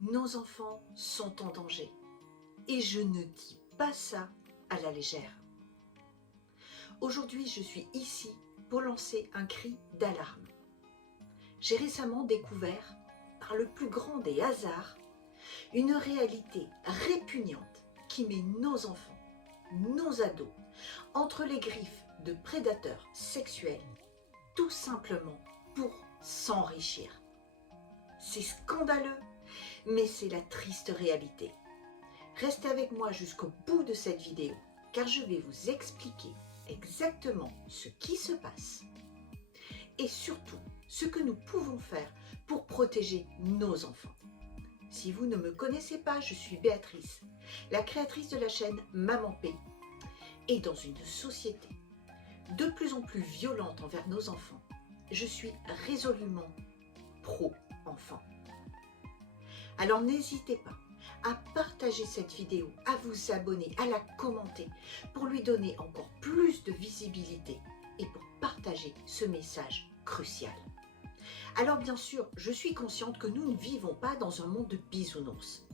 Nos enfants sont en danger. Et je ne dis pas ça à la légère. Aujourd'hui, je suis ici pour lancer un cri d'alarme. J'ai récemment découvert, par le plus grand des hasards, une réalité répugnante qui met nos enfants, nos ados, entre les griffes de prédateurs sexuels, tout simplement pour s'enrichir. C'est scandaleux, mais c'est la triste réalité. Restez avec moi jusqu'au bout de cette vidéo, car je vais vous expliquer exactement ce qui se passe et surtout ce que nous pouvons faire pour protéger nos enfants. Si vous ne me connaissez pas, je suis Béatrice, la créatrice de la chaîne Maman P. Et dans une société de plus en plus violente envers nos enfants, je suis résolument pro-enfant. Alors n'hésitez pas à partager cette vidéo, à vous abonner, à la commenter pour lui donner encore plus de visibilité et pour partager ce message crucial. Alors bien sûr, je suis consciente que nous ne vivons pas dans un monde de bisounours.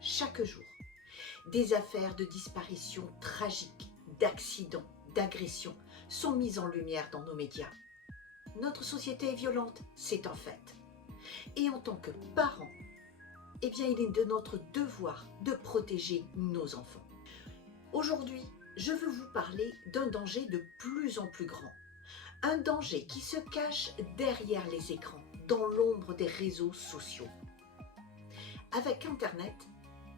Chaque jour, des affaires de disparition tragiques, d'accidents, d'agressions sont mises en lumière dans nos médias. Notre société est violente, c'est un fait. Et en tant que parents, eh bien, il est de notre devoir de protéger nos enfants. Aujourd'hui, je veux vous parler d'un danger de plus en plus grand. Un danger qui se cache derrière les écrans, dans l'ombre des réseaux sociaux. Avec Internet,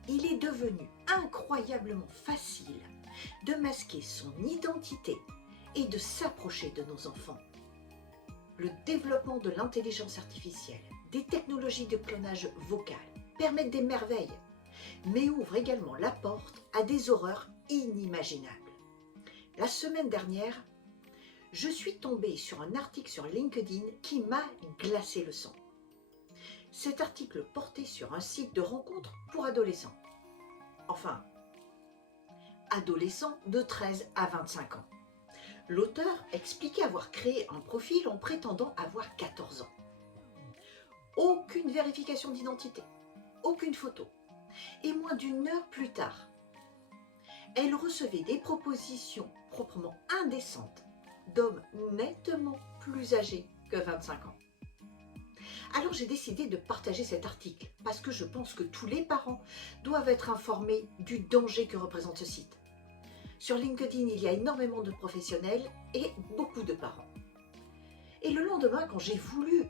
il est devenu incroyablement facile de masquer son identité et de s'approcher de nos enfants. Le développement de l'intelligence artificielle, des technologies de clonage vocal, permettent des merveilles, mais ouvrent également la porte à des horreurs inimaginables. La semaine dernière, je suis tombée sur un article sur LinkedIn qui m'a glacé le sang. Cet article portait sur un site de rencontres pour adolescents. Enfin, adolescents de 13 à 25 ans. L'auteur expliquait avoir créé un profil en prétendant avoir 14 ans. Aucune vérification d'identité. Aucune photo. Et moins d'une heure plus tard, elle recevait des propositions proprement indécentes d'hommes nettement plus âgés que 25 ans. Alors j'ai décidé de partager cet article parce que je pense que tous les parents doivent être informés du danger que représente ce site. Sur LinkedIn, il y a énormément de professionnels et beaucoup de parents. Et le lendemain, quand j'ai voulu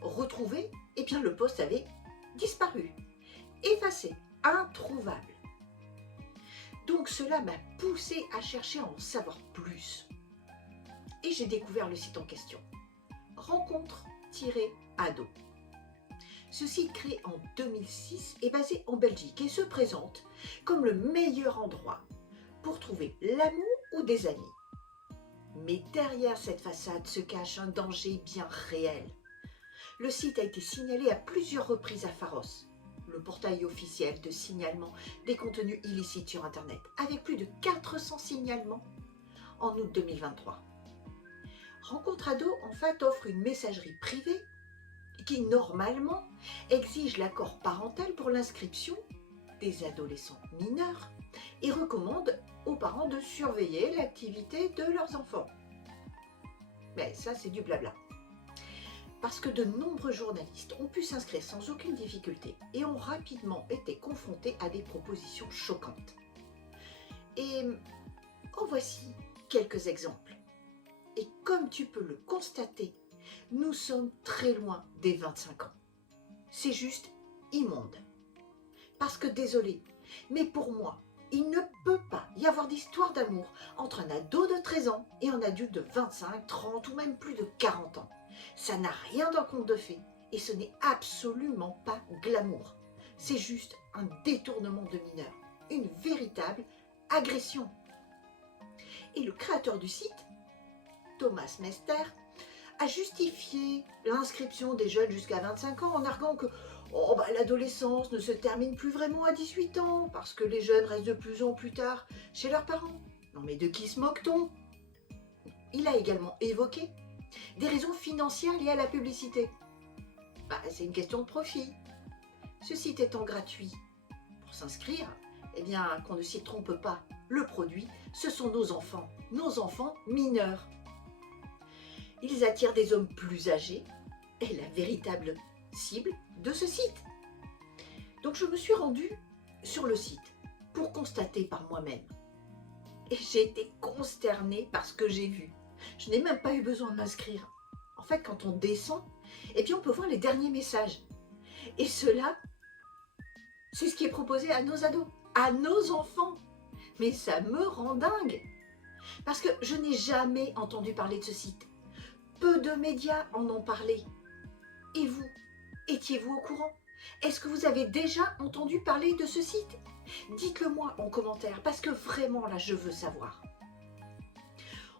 retrouver, eh bien le post avait disparu. Effacé, introuvable. Donc cela m'a poussé à chercher à en savoir plus. Et j'ai découvert le site en question. Rencontre-ado. Ce site créé en 2006 est basé en Belgique et se présente comme le meilleur endroit pour trouver l'amour ou des amis. Mais derrière cette façade se cache un danger bien réel. Le site a été signalé à plusieurs reprises à Pharos, le portail officiel de signalement des contenus illicites sur Internet, avec plus de 400 signalements en août 2023. Rencontre Ado, en fait, offre une messagerie privée qui, normalement, exige l'accord parental pour l'inscription des adolescents mineurs et recommande aux parents de surveiller l'activité de leurs enfants. Mais ça, c'est du blabla. Parce que de nombreux journalistes ont pu s'inscrire sans aucune difficulté et ont rapidement été confrontés à des propositions choquantes. Et en voici quelques exemples. Et comme tu peux le constater, nous sommes très loin des 25 ans. C'est juste immonde. Parce que désolé, mais pour moi, il ne peut pas y avoir d'histoire d'amour entre un ado de 13 ans et un adulte de 25, 30 ou même plus de 40 ans. Ça n'a rien d'un conte de fées et ce n'est absolument pas glamour. C'est juste un détournement de mineurs, une véritable agression. Et le créateur du site, Thomas Mester, a justifié l'inscription des jeunes jusqu'à 25 ans en arguant que l'adolescence ne se termine plus vraiment à 18 ans parce que les jeunes restent de plus en plus tard chez leurs parents. Non mais de qui se moque-t-on? Il a également évoqué des raisons financières liées à la publicité. C'est une question de profit. ce site étant gratuit. Pour s'inscrire, eh bien, qu'on ne s'y trompe pas, le produit, ce sont nos enfants mineurs. Ils attirent des hommes plus âgés et la véritable cible de ce site. Donc je me suis rendue sur le site pour constater par moi-même. Et j'ai été consternée par ce que j'ai vu. Je n'ai même pas eu besoin de m'inscrire. En fait, quand on descend, eh bien, on peut voir les derniers messages. Et cela, c'est ce qui est proposé à nos ados, à nos enfants. Mais ça me rend dingue. Parce que je n'ai jamais entendu parler de ce site. Peu de médias en ont parlé. Et vous, étiez-vous au courant? Est-ce que vous avez déjà entendu parler de ce site? Dites-le moi en commentaire, parce que vraiment là, je veux savoir.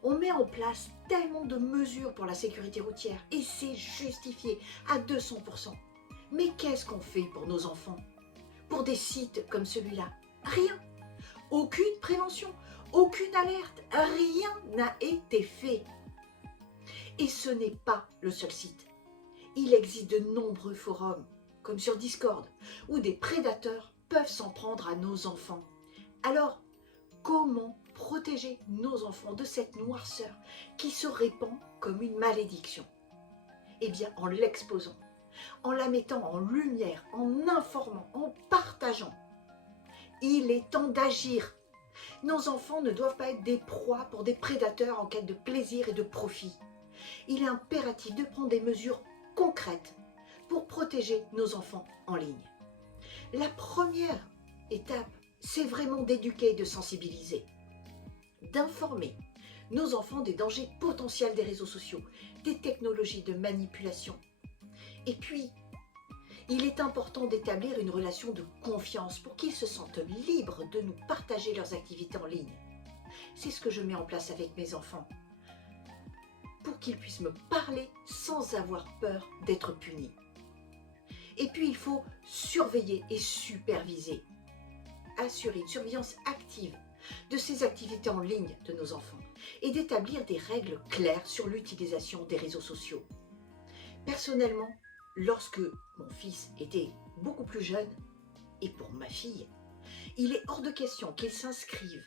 On met en place tellement de mesures pour la sécurité routière et c'est justifié à 200%. Mais qu'est-ce qu'on fait pour nos enfants? Pour des sites comme celui-là? Rien. Aucune prévention, aucune alerte, rien n'a été fait. Et ce n'est pas le seul site. Il existe de nombreux forums, comme sur Discord, où des prédateurs peuvent s'en prendre à nos enfants. Alors, comment protéger nos enfants de cette noirceur qui se répand comme une malédiction? Eh bien, en l'exposant, en la mettant en lumière, en informant, en partageant. Il est temps d'agir. Nos enfants ne doivent pas être des proies pour des prédateurs en quête de plaisir et de profit. Il est impératif de prendre des mesures concrètes pour protéger nos enfants en ligne. La première étape, c'est vraiment d'éduquer et de sensibiliser, d'informer nos enfants des dangers potentiels des réseaux sociaux, des technologies de manipulation. Et puis, il est important d'établir une relation de confiance pour qu'ils se sentent libres de nous partager leurs activités en ligne. C'est ce que je mets en place avec mes enfants, pour qu'ils puissent me parler sans avoir peur d'être punis. Et puis, il faut surveiller et superviser, assurer une surveillance active de ces activités en ligne de nos enfants et d'établir des règles claires sur l'utilisation des réseaux sociaux. Personnellement, lorsque mon fils était beaucoup plus jeune, et pour ma fille, il est hors de question qu'il s'inscrive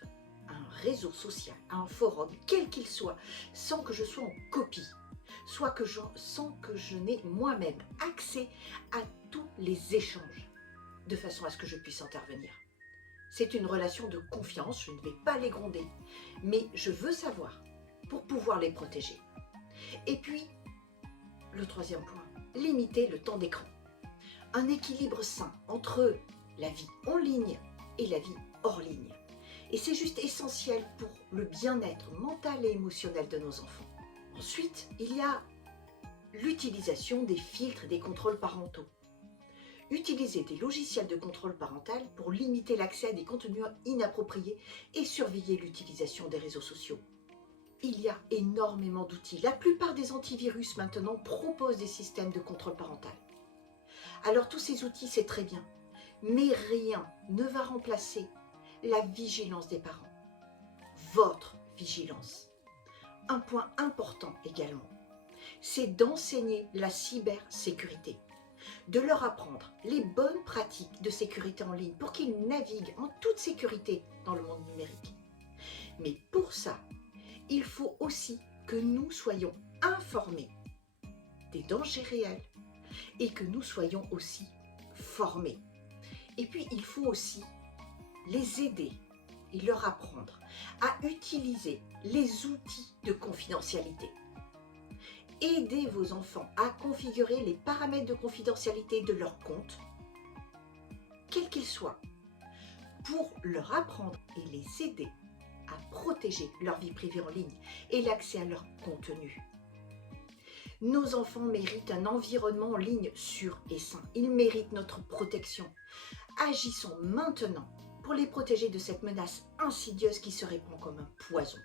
à un réseau social, à un forum, quel qu'il soit, sans que je sois en copie, sans que je n'ai moi-même accès à tous les échanges, de façon à ce que je puisse intervenir. C'est une relation de confiance, je ne vais pas les gronder, mais je veux savoir pour pouvoir les protéger. Et puis, le troisième point, limiter le temps d'écran. Un équilibre sain entre la vie en ligne et la vie hors ligne. Et c'est juste essentiel pour le bien-être mental et émotionnel de nos enfants. Ensuite, il y a l'utilisation des filtres et des contrôles parentaux. Utiliser des logiciels de contrôle parental pour limiter l'accès à des contenus inappropriés et surveiller l'utilisation des réseaux sociaux. Il y a énormément d'outils. La plupart des antivirus maintenant proposent des systèmes de contrôle parental. Alors tous ces outils, c'est très bien, mais rien ne va remplacer la vigilance des parents. Votre vigilance. Un point important également, c'est d'enseigner la cybersécurité, de leur apprendre les bonnes pratiques de sécurité en ligne pour qu'ils naviguent en toute sécurité dans le monde numérique. Mais pour ça, il faut aussi que nous soyons informés des dangers réels et que nous soyons aussi formés. Et puis, il faut aussi les aider et leur apprendre à utiliser les outils de confidentialité. Aidez vos enfants à configurer les paramètres de confidentialité de leur compte, quels qu'ils soient, pour leur apprendre et les aider à protéger leur vie privée en ligne et l'accès à leur contenu. Nos enfants méritent un environnement en ligne sûr et sain. Ils méritent notre protection. Agissons maintenant pour les protéger de cette menace insidieuse qui se répand comme un poison.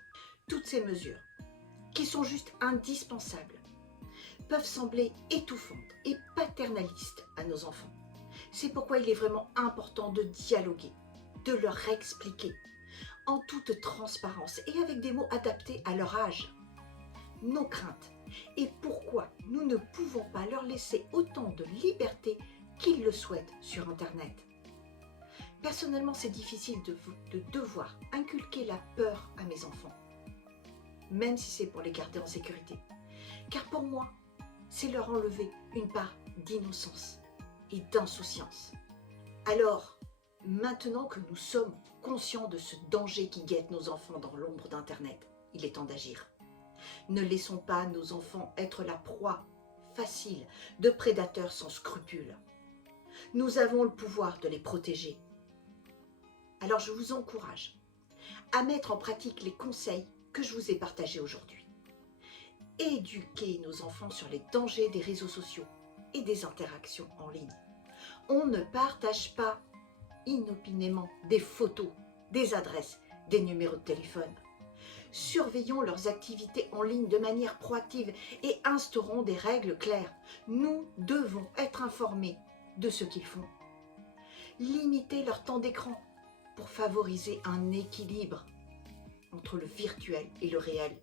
Toutes ces mesures, qui sont juste indispensables, peuvent sembler étouffantes et paternalistes à nos enfants. C'est pourquoi il est vraiment important de dialoguer, de leur expliquer, en toute transparence et avec des mots adaptés à leur âge, nos craintes et pourquoi nous ne pouvons pas leur laisser autant de liberté qu'ils le souhaitent sur Internet. Personnellement, c'est difficile de devoir inculquer la peur à mes enfants, même si c'est pour les garder en sécurité. Car pour moi, c'est leur enlever une part d'innocence et d'insouciance. Alors, maintenant que nous sommes conscients de ce danger qui guette nos enfants dans l'ombre d'Internet, il est temps d'agir. Ne laissons pas nos enfants être la proie facile de prédateurs sans scrupules. Nous avons le pouvoir de les protéger. Alors je vous encourage à mettre en pratique les conseils que je vous ai partagés aujourd'hui. Éduquer nos enfants sur les dangers des réseaux sociaux et des interactions en ligne. On ne partage pas inopinément des photos, des adresses, des numéros de téléphone. Surveillons leurs activités en ligne de manière proactive et instaurons des règles claires. Nous devons être informés de ce qu'ils font. Limitez leur temps d'écran pour favoriser un équilibre entre le virtuel et le réel.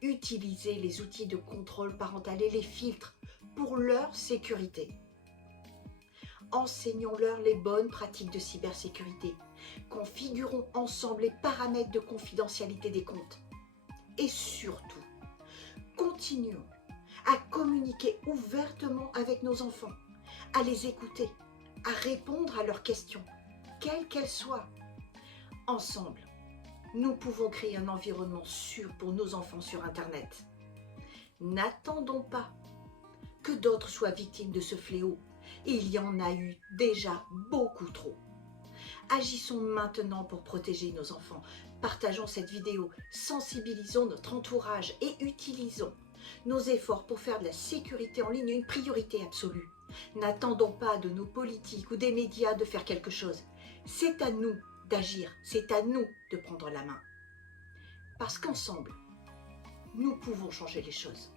Utilisez les outils de contrôle parental et les filtres pour leur sécurité. Enseignons-leur les bonnes pratiques de cybersécurité. Configurons ensemble les paramètres de confidentialité des comptes. Et surtout, continuons à communiquer ouvertement avec nos enfants, à les écouter, à répondre à leurs questions, quelles qu'elles soient. Ensemble, nous pouvons créer un environnement sûr pour nos enfants sur Internet. N'attendons pas que d'autres soient victimes de ce fléau. Il y en a eu déjà beaucoup trop. Agissons maintenant pour protéger nos enfants. Partageons cette vidéo, sensibilisons notre entourage et utilisons nos efforts pour faire de la sécurité en ligne une priorité absolue. N'attendons pas de nos politiques ou des médias de faire quelque chose. C'est à nous d'agir, c'est à nous de prendre la main. Parce qu'ensemble, nous pouvons changer les choses.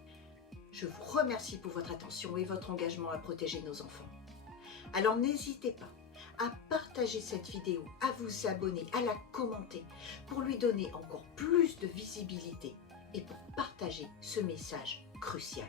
Je vous remercie pour votre attention et votre engagement à protéger nos enfants. Alors n'hésitez pas à partager cette vidéo, à vous abonner, à la commenter pour lui donner encore plus de visibilité et pour partager ce message crucial.